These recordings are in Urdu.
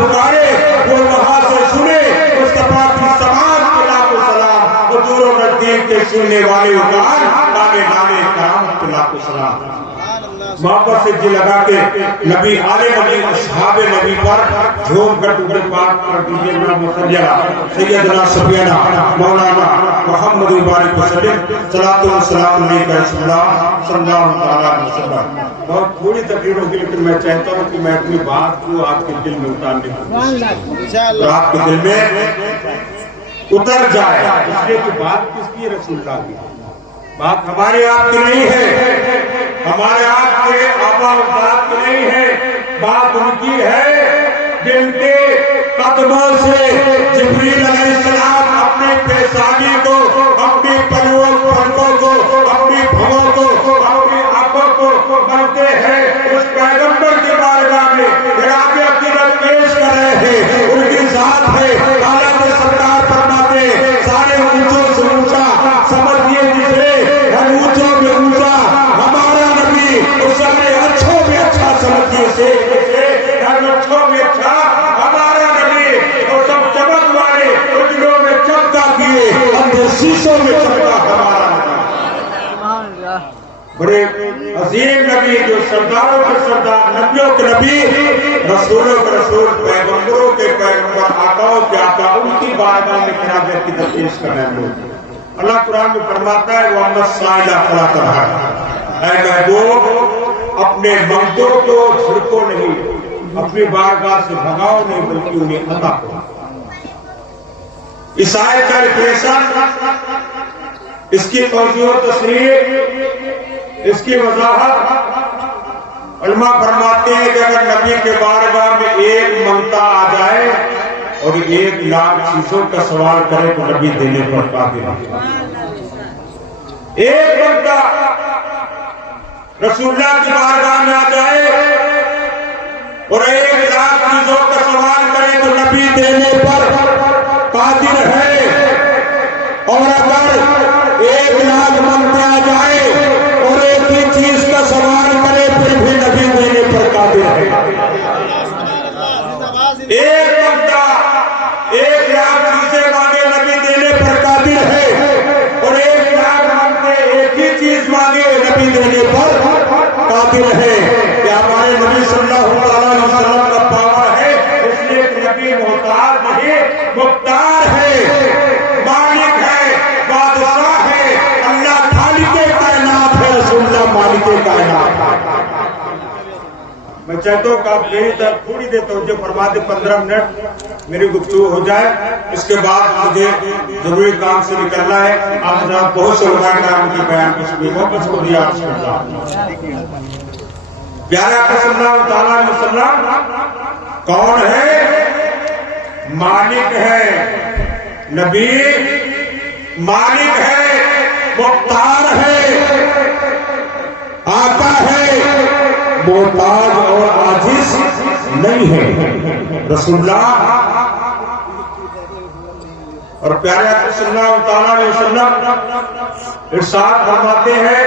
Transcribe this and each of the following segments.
پکارے وہ وہاں سے سنے مصطفیٰ کی سماعت کے لاکھوں سلام، وہ دور و نزدیک کے سننے والے اٹھان نامے نامے کرامت کے لاکھوں سلام۔ محبت سے جی لگا کے نبی آل نبی اصحاب نبی پر جھوم کر ٹکڑے پاک کر دیجئے نا سیدنا سفیانہ مولانا محمد بارک وسلم صلاۃ و سلام علیہ رسول اللہ صلی اللہ علیہ وسلم۔ بہت تھوڑی تقریر ہوگی لیکن میں چاہتا ہوں کہ میں اپنی بات کو آپ کے دل میں اتارنے کی اور آپ کے دل میں اتر جائے، اس لیے کہ بات کس کی رسول اللہ کی، بات ہمارے آپ کی نہیں ہے، ہمارے آپ کے آبا و اجداد کی نہیں ہے، بات ان کی ہے جن کے قدموں سے جبریل علیہ السلام اپنے پیشانی کو، اپنی پلووں پھڑکوں کو، اپنی بھووں کو، اپنی آنکھوں کو بنتے ہیں، اس پیغمبر کے بارگاہ میں خراج عقیدت پیش کر رہے ہیں۔ ان کی ذات ہے حالت سرکار فرماتے سارے اونچوں سے اونچا سمجھیے جسے ہر اونچوں میں اونچا ہمارا نبی، اس سارے اچھوں میں اچھا سمجھیے سے ہر اچھوں میں اچھا ہمارا نبی، اور سب چمک والے اجلوں میں چمکا کیے اندر شیشوں میں چمکا ہمارا نبی، بڑے عظیم نبی جو سرداروں کے سردار، نبیوں کے نبی، رسولوں کے رسول، پیغمبروں کے پیغمبر، آقاؤں کے آقا، ان کی بارگاہ میں خراج عقیدت پیش کرنے لوگ۔ اللہ قرآن میں فرماتا ہے وَأَمَّا السَّائِلَ فَلَا تَنْهَرْ، اے محبوب اپنے مقدور کو جھڑکو نہیں، اپنی بارگاہ سے بھگاؤ نہیں بلکہ انہیں عطا کرو۔ اس آیت کا ریفریشن، اس کی توضیح و تصریح، اس کی وضاحت، علماء فرماتے ہیں کہ اگر نبی کے بارگاہ میں ایک منگتا آ جائے اور 1,00,000 چیزوں کا سوال کرے تو نبی دینے پر قادر ہے۔ ایک منگتا رسول اللہ کی بارگاہ میں آ جائے اور 1,00,000 چیزوں کا سوال کرے تو نبی دینے پر قادر ہے، اور اگر 1,00,000 منگتے آ جائے اور ایک ہی چیز کا سوال کرے پھر بھی نبی دینے پر قادر ہے۔ ایک منگتا 1,00,000 چیزیں مانگے نبی دینے پر قادر ہے، اور 1,00,000 مانگتے ایک ہی چیز مانگے نبی دینے پر قادر ہے۔ کہ ہمارے نبی صلی اللہ علیہ وسلم کا پاور ہے، اس لیے نبی محتاج نہیں مختار ہے، مالک ہے، بادشاہ ہے، اللہ خالق کائنات ہے، رسول اللہ مالک کائنات ہے۔ میں چاہتا ہوں کہ آپ میری طرف تھوڑی دیر توجہ فرما دیں، 15 منٹ میری گفتگو ہو جائے، اس کے بعد مجھے ضروری کام سے نکلنا ہے۔ آپ جناب بہت سے علماء کرام کی بیان کی سنی محبت کو بھی عرض کرتا ہوں۔ پیارے آقا صلی اللہ علیہ وسلم کون ہے؟ مالک ہے، نبی مالک ہے، مختار ہے، آقا ہے، محتاج اور عاجز نہیں ہے رسول اللہ۔ اور پیارے آقا صلی اللہ علیہ وسلم ارشاد فرماتے ہیں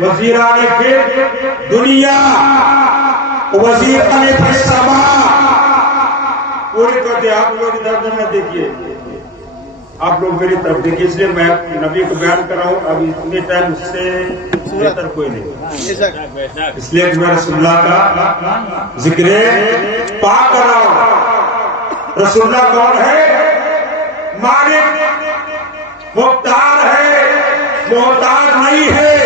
وزیران فی دنیا وزیران فی السماء۔ پوری طرح آپ لوگ ادھر نہ دیکھیے، آپ لوگ میری طرف دیکھیے، اس لیے میں نبی کو بیان کر رہا ہوں، ابھی اتنے ٹائم اس سے بہتر کوئی نہیں، اس لیے کہ میں رسول اللہ کا ذکر پاک کر رہا ہوں۔ رسول اللہ کون ہے؟ مالک، مختار ہے، محتاج نہیں ہے۔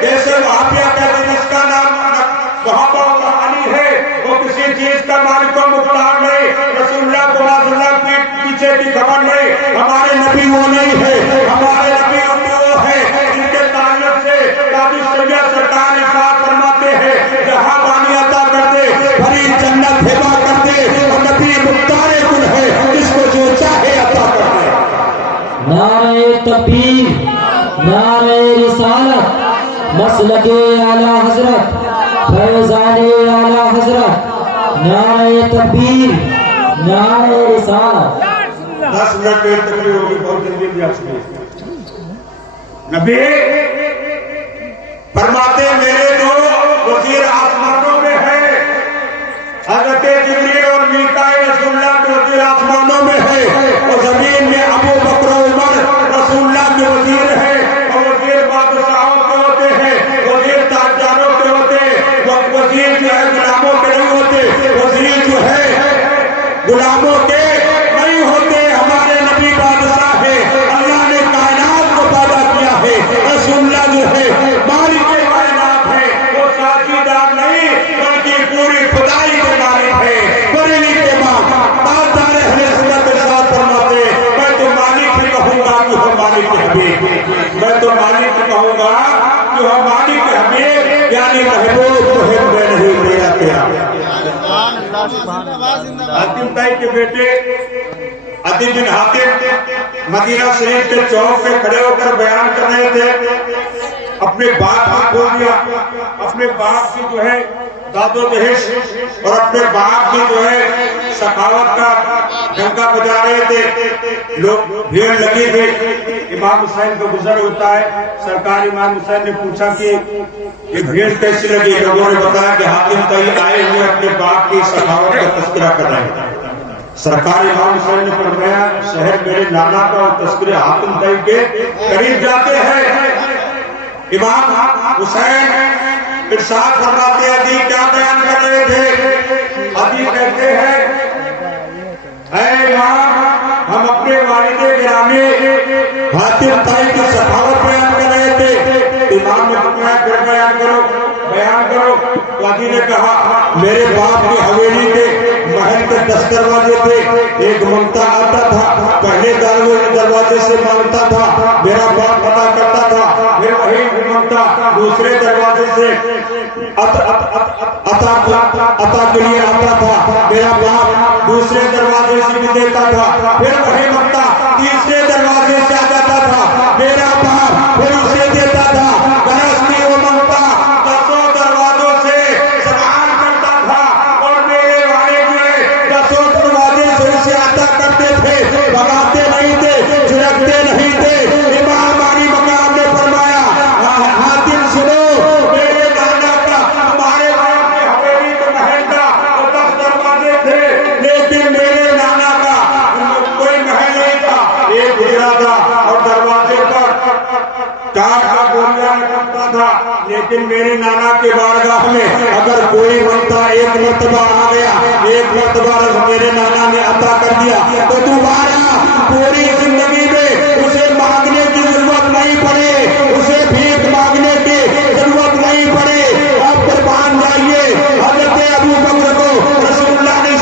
جیسے وہابیہ کہتے ہیں جس کا نام وہابہ علی ہے وہ کسی چیز کا مالک و مختار نہیں، رسول اللہ کو اللہ کی پیچھے کی خبر نہیں۔ ہمارے نبی وہ نہیں ہے، ہمارے نبی وہ ہے جن کے تعلق سے قاضی سید سرکار ارشاد فرماتے ہیں جہاں پانی عطا کر دے بھری جنت ہبا کر دے، اور نبی مختار کل ہے جس کو جو چاہے عطا کر دے۔ نعرہ تکبیر، نعرہ رسالت، مسلک اعلی حضرت، فیضان اعلی حضرت، نعرہ تکبیر، نعرہ رسالت۔ 10 منٹ میں تقریر ہوگی، بہت جلدی بھی آپ سے۔ نبی فرماتے میرے دو وزیر آسمانوں میں ہیں، حضرت جبریل اور میکائیل میں تو مالک کہوں گا جو مالک ہمیں یعنی محبوب محب میں نہیں میرا تیرا۔ حاتم طائی کے بیٹے عدی بن حاتم مدینہ شریف کے چوک پہ کھڑے ہو کر بیان کر رہے تھے، اپنے باپ کو کھول دیا، اپنے باپ کی جو ہے داد و دہش اور اپنے باپ کی جو ہے سخاوت کا ڈنکا بجا رہے تھے، لوگ بھیڑ لگی تھی۔ امام حسین کو گزر ہوتا ہے، سرکار امام حسین نے پوچھا کہ یہ بھیڑ کیسی لگی؟ لوگوں نے بتایا کہ حاتم طائی آئے ہوئے اپنے باپ کی سخاوت کا تذکرہ کر رہے ہیں۔ سرکار امام حسین نے فرمایا شہر میرے نانا کا اور تذکرے حاتم طائی کے قریب جاتے ہیں۔ امام حسین ارشاد فرماتے ہیں عدی کیا بیان کر رہے تھے؟ عدی کہتے ہیں اے امام ہم اپنے والد گرامی حاتم طائی کی سخاوت بیان کر رہے تھے۔ امام نے فرمایا پھر بیان کرو بیان کرو۔ عدی نے کہا میرے باپ کی حویلی کے محل کے 10 دروازے تھے، ایک مانگتا آتا تھا، پہلے دروازے سے مانگتا تھا، میرا باپ پتا کرتا تھا، پھر وہی مانگتا دوسرے دروازے سے عطا کے لیے آتا تھا، میرا باپ دوسرے دروازے سے بھی دیتا تھا، پھر وہی مانگتا تیسرے دروازے سے آ جاتا تھا، میرا باپ پھر اسے دیتا تھا، گرستی وہ مانگتا 10 دروازوں سے سلام کرتا تھا، اور میرے والے جو ہے 10 دروازے سے اسے عطا کرتے تھے، بھگاتے نہیں تھے، جھڑکتے نہیں تھے۔ امام علی مقام نے فرمایا حاتم سنو میرے نانا کا تمہارے باپ کی حویلی میں محل تھا اور 10 دروازے تھے، لیکن میرے نانا کا کوئی محل نہیں تھا، ایک ہجرا تھا اور دروازے پر کاٹ کا گولیاں لٹکتا تھا، لیکن میرے نانا کے بارگاہ میں اگر کوئی بندہ ایک مرتبہ آ گیا، ایک مرتبہ میرے نانا نے عطا کر دیا تو دوبارہ پوری زندگی میں اسے مانگنے کی ضرورت نہیں پڑے، اسے بھیک مانگنے کی ضرورت نہیں پڑے۔ آپ قربان جائیے حضرت ابو بکر کو رسول اللہ نے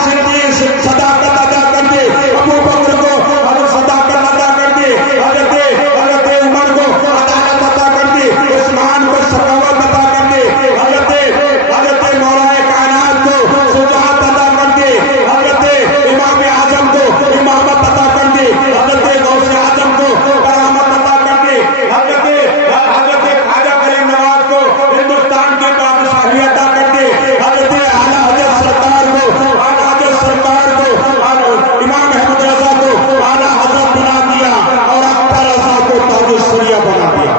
صداقت ادا کر دی، ابو بکر کو صداقت ادا کر دی، حضرت عمر کو عدالت عطا کر دی، عثمان کو سخاوت عطا کر دی، حضرت مولا کائنات کو شجاعت عطا کر دی، حضرت امام اعظم کو امامت عطا کر دی، حضرت غوث اعظم کو کرامت عطا کر دی، حضرت خواجہ غریب نواز کو ہندوستان کی بادشاہی عطا کر دی، حضرت اعلیٰ حضرت سرکار کو امام احمد رضا کو اعلیٰ حضرت بنا دیا اور اکبر رضا کو تاج الشریعہ بنا دیا۔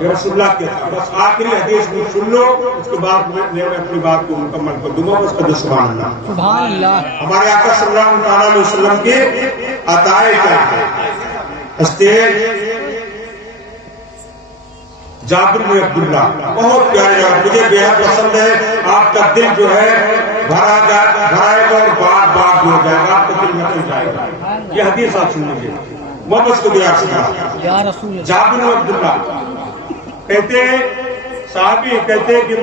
یہ رسول اللہ کے بس آخری حدیث بھی سن لو، اس کے بعد میں اپنی بات کو مکمل کر دوں گا۔ اس کا سبحان اللہ ہمارے آقا صلی اللہ علیہ وسلم کے عطائے کیا ہے؟ اسٹیج جابر بن عبداللہ بہت پیارے ہیں، مجھے بے حد پسند ہے۔ آپ کا دل جو ہے بھرائے گا اور بار بار ہو جائے گا، آپ کا دل مچل جائے گا۔ یہ حدیث آپ سن لیجیے، محمد کو دیا سنا جابر بن عبداللہ کہتے ہیں، صحابی کہتے ہیں کہ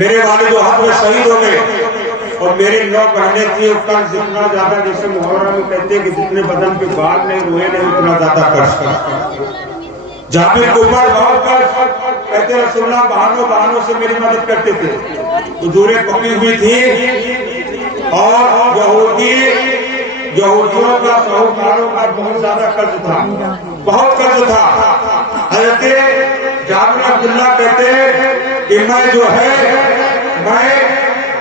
میرے والد وحد میں شہید ہو گئے اور میری 9 بہنیں تھیں، اس کا جتنا زیادہ جیسے محرم میں کہتے ہیں کہ جتنے بدن پہ بال نہیں روئے نہیں اتنا زیادہ قرض کر جابر کے اوپر بہت قرض کہتے رسول اللہ بہانوں سے میری مدد کرتے تھے، حضوریں پکی ہوئی تھی اور یہودیوں کا سہوکاروں کا بہت زیادہ قرض تھا، بہت قرض تھا۔ حضرت جابر عبداللہ کہتے ہیں کہ میں جو ہے میں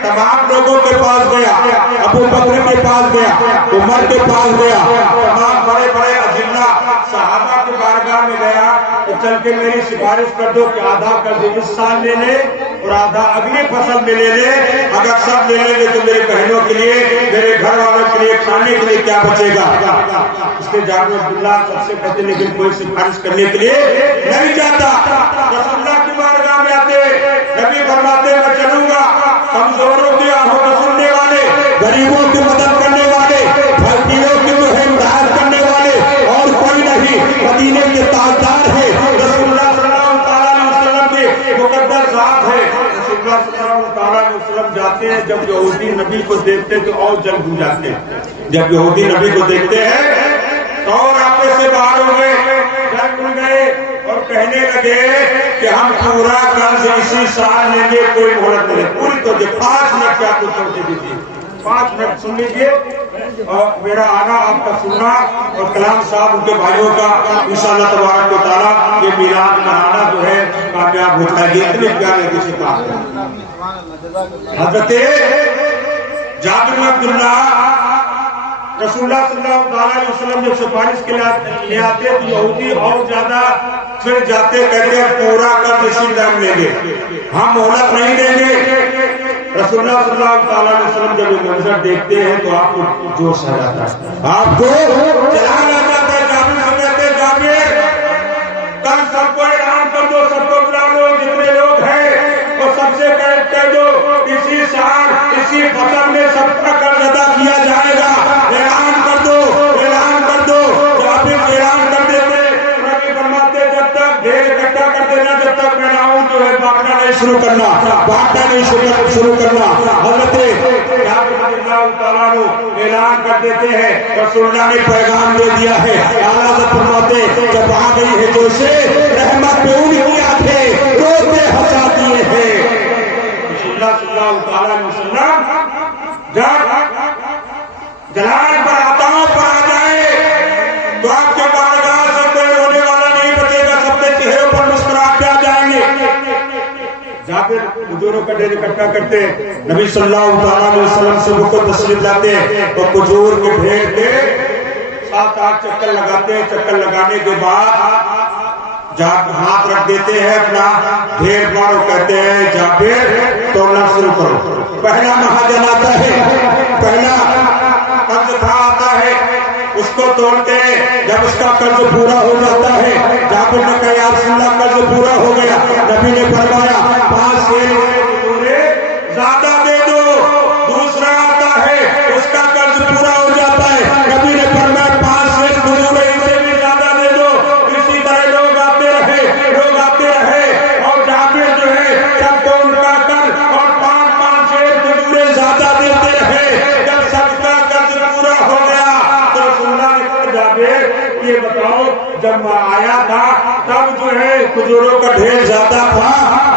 تمام لوگوں کے پاس گیا، ابو بکر کے پاس گیا، عمر کے پاس گیا، تمام بڑے بڑے اجلہ صحابہ کی بارگاہ میں گیا تو چل کے میری سفارش کر دو کہ آدھا قرض اس سال لے لے اور آدھا اگلی فصل میں لے لے، اگر سب لے لیں گے تو میری بہنوں کے لیے میرے گھر والوں کے لیے کھانے کے لیے کیا بچے گا؟ اس کے جابر عبداللہ سب سے کہتے لیکن کوئی سفارش کرنے کے لیے نہیں جاتا۔ رسول اللہ کی بارگاہ میں آتے، نبی فرماتے میں چلوں گا، کمزوروں کی آہوں سننے والے، غریبوں کی مدد کرنے والے، بھٹیوں کی جو ہے امداد کرنے والے اور کوئی نہیں، مدینے کے تاجدار ہے، رسول اللہ صلی اللہ علیہ وسلم کے مقدس ذات ہے۔ رسول اللہ صلی اللہ علیہ وسلم جاتے ہیں، جب یہودی نبی کو دیکھتے تو اور جلد ہو جاتے ہیں، جب یہودی نبی کو دیکھتے ہیں تو اور آپے سے باہر ہو گئے، کہنے لگے کہ ہم پورا قرض اسی سال لیں گے، کوئی مہلت نہیں، پوری تو 5 منٹ کیا کچھ سمجھے دیجیے، 5 منٹ سن لیجیے اور میرا آنا آپ کا سننا اور کلام صاحب ان کے بھائیوں کا انشاءاللہ تبارک و تعالیٰ یہ میلاد منانا جو ہے کامیاب ہوتا ہے۔ یہ اتنے پیارے دل سے کہا حضرت جابر بن عبداللہ رسول اللہ صلی اللہ علیہ وسلم جب سفارش کے لیے آتے تو یہودی اور زیادہ پھر جاتے، کہتے ہیں پورا قرض اسی ٹائم لیں گے، ہم مہلت نہیں دیں گے۔ رسول اللہ صلی اللہ علیہ وسلم جب یہ منظر دیکھتے ہیں تو آپ کو جوش آ جاتا ہے، آپ کو چلان آ جاتا ہے۔ جابر سے کہتے ہیں جابر کل سب کو اعلان کر دو، سب کو بلا لو، جتنے لوگ ہیں اور سب سے کہہ دو اسی سال اسی فصل میں سب کا قرض ادا کیا جائے گا، اعلان کر دو، اعلان کر دو۔ جابر اعلان کر دیتے، نبی فرماتے جب تک ڈھیر اکٹھا کر دینا جب تک میں نہ آؤں جو ہے بانٹنا نہیں شروع کرنا، بانٹنا نہیں شروع کرنا۔ حضرت جابر رضی اللہ تعالیٰ عنہ اعلان کر دیتے ہیں، رسول اللہ نے پیغام دے دیا ہے۔ اعلیٰ حضرت فرماتے جب آ گئی ہے جوشے رحمت پہ ان کی آنکھیں روتے ہنسا دیے ہیں۔ رسول اللہ صلی اللہ علیہ وسلم جب جلال پر عطاؤں پر آ جائے تو آپ کے بارگاہ سے کوئی رونے والا نہیں بچے گا، سب کے چہروں پر مسکراہٹ آ جائیں گے۔ جابر کھجوروں کا ڈھیر اکٹھا کرتے، نبی صلی اللہ علیہ وسلم سے وہ کو تسلیم لاتے اور کھجور کے ڈھیر کے 7-8 چکر لگاتے، چکر لگانے کے بعد جب ہاتھ رکھ دیتے ہیں اپنا ڈھیر پر اور کہتے ہیں جابر توڑنا شروع کرو۔ پہلا مہاجن آتا ہے، پہلا قرض تھا آتا ہے، اس کو توڑتے ہیں۔ جب اس کا قرض پورا ہو جاتا ہے جابر نے کہا یا رسول اللہ قرض پورا ہو گیا، نبی نے فرمایا 5 سیر زیادہ دے دو۔ دوسرا آتا ہے اس کا قرض پورا ہو جاتا ہے، نبی نے فرمایا 5 سیر کھجورے اسے بھی زیادہ دے دو۔ اسی طرح لوگ آتے رہے اور جابر جو ہے سب کو ان کا قرض اور 5 سیر کھجورے زیادہ دیتے رہے۔ جب سب کا قرض پورا ہو گیا تو رسول اللہ نے کہا جابر یہ بتاؤ جب میں آیا تھا تب جو ہے کھجوروں کا ڈھیر زیادہ تھا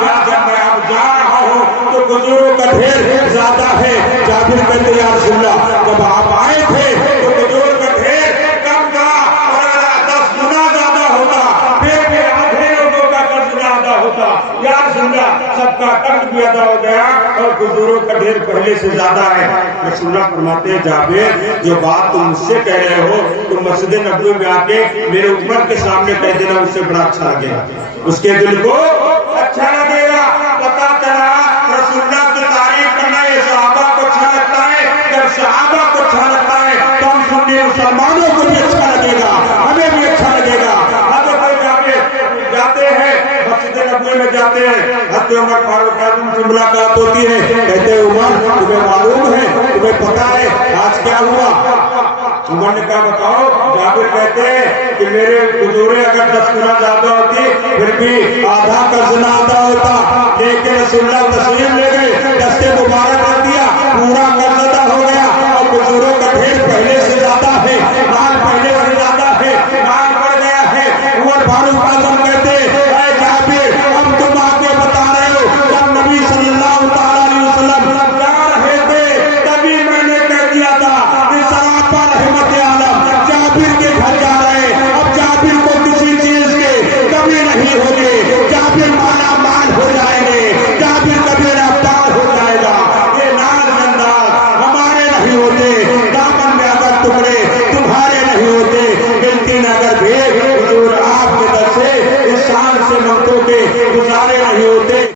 یا جب میں اب جا رہا ہوں تو کھجوروں کا ڈھیر زیادہ ہے؟ جابر کہتے ہیں یا رسول اللہ جب آپ آئے تھے تو کھجور کا ڈھیر کم تھا اور اگر 10 گنا زیادہ ہوتا پھر آدھے لوگوں کا قرض نہ ادا ہوتا۔ یا رسول اللہ سب کا قرض بھی ادا ہو گیا اور کھجوروں کا ڈھیر پہلے سے زیادہ ہے۔ رسول اللہ فرماتے ہیں جابر جو بات تم مجھ سے کہہ رہے ہو تم مسجد نبوی میں آ کے میرے عمر کے سامنے کہہ دینا، اس سے بڑا اچھا لگے گا، اس کے دل کو اچھا لگے گا۔ پتا چلا رسول اللہ کی تعریف کرنا یہ صحابہ کو اچھا لگتا ہے، جب صحابہ کو اچھا لگتا ہے تو ہم سنی مسلمانوں کو بھی اچھا لگے گا، ہمیں بھی اچھا لگے گا۔ جاتے ہیں مسجد نبوی میں جاتے ہیں، حضرت عمر فاروق اعظم سے ملاقات ہوتی ہے، کہتے ہیں عمر تمہیں معلوم ہے، تمہیں پتا ہے آج کیا ہوا؟ عمر نے کہا بتاؤ۔ جابر کہتے ہیں کہ میرے کھجوریں اگر 10 گنا زیادہ ہوتی پھر بھی آدھا قرض نہ ادا ہوتا، لیکن رسول اللہ تسلیم لے گئے، دستے مبارک رکھ دیا، پورا قرض ادا ہو گیا اور کھجوروں کا ڈھیر پہلے سے زیادہ ہے، مال پہلے سے زیادہ ہے، مال بڑھ گیا ہے۔ عمر فاروق اعظم کہتے اے جابر ہم تم آ کے بتا رہے ہو جب نبی صلی اللہ علیہ وسلم جا رہے تھے تبھی میں نے کہہ دیا تھا سراپا رحمت عالم جابر کے گھر جا رہے، اب جابر کو کسی چیز کے کمی نہیں ہو